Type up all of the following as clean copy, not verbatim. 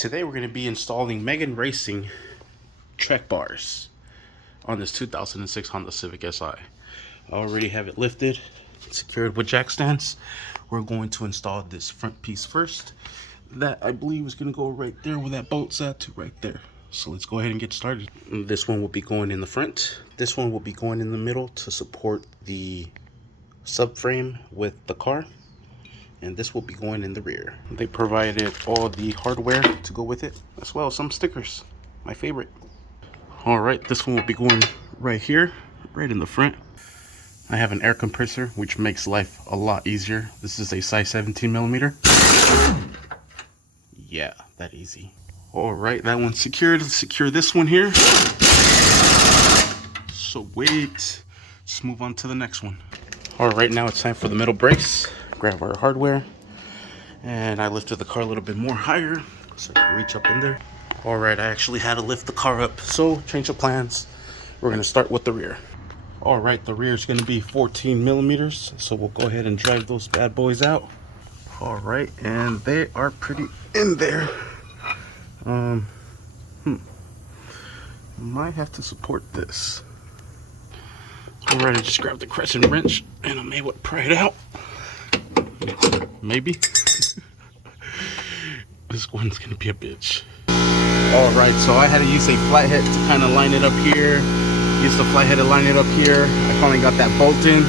Today we're going to be installing Megan Racing Trek bars on this 2006 Honda Civic Si. I already have it lifted, secured with jack stands. We're going to install this front piece first. That I believe is going to go right there where that bolt's at, to right there. So let's go ahead and get started. This one will be going in the front. This one will be going in the middle to support the subframe with the car. And this will be going in the rear. They provided all the hardware to go with it, as well as some stickers, my favorite. All right, this one will be going right here, right in the front. I have an air compressor, which makes life a lot easier. This is a size 17 millimeter. Yeah, that easy. All right, that one's secured. Let's secure this one here. So wait, let's move on to the next one. All right, now it's time for the middle brace. Grab our hardware, and I lifted the car a little bit more higher so I can reach up in there. All right, I actually had to lift the car up, so change of plans. We're gonna start with the rear. All right, the rear is gonna be 14 millimeters, so we'll go ahead and drive those bad boys out. All right, and they are pretty in there. Might have to support this. All right, I just grabbed the crescent wrench and I'm able to pry it out. Maybe. This one's gonna be a bitch. All right, so I had to use a flathead to kind of line it up here. Use the flathead to line it up here. I finally got that bolt in.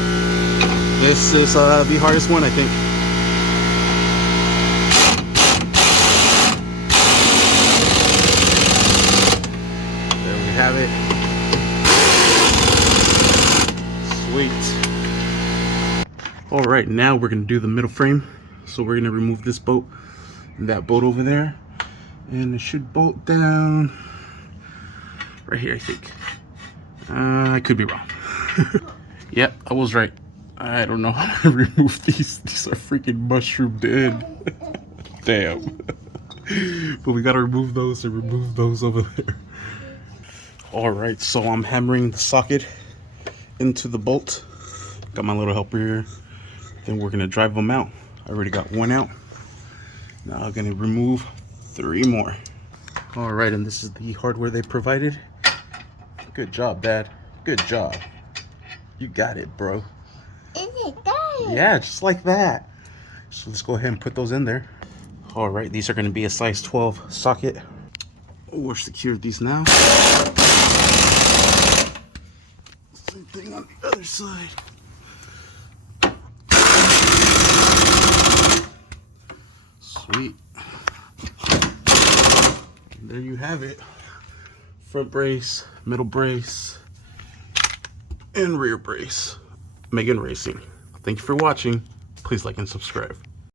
This is the hardest one, I think. There we have it. Sweet. All right, now we're gonna do the middle frame. So we're gonna remove this bolt and that bolt over there, and it should bolt down right here, I think. I could be wrong. Yep, I was right. I don't know how to remove these. These are freaking mushroomed in. Damn. But we gotta remove those and remove those over there. All right, so I'm hammering the socket into the bolt. Got my little helper here. Then we're gonna drive them out. I already got one out. Now I'm gonna remove 3 more. All right, and this is the hardware they provided. Good job, Dad. Good job. You got it, bro. Is it done? Yeah, just like that. So let's go ahead and put those in there. All right, these are gonna be a size 12 socket. We're secured these now. Same thing on the other side. Sweet. And there you have it. Front brace, middle brace, and rear brace. Megan Racing. Thank you for watching. Please like and subscribe.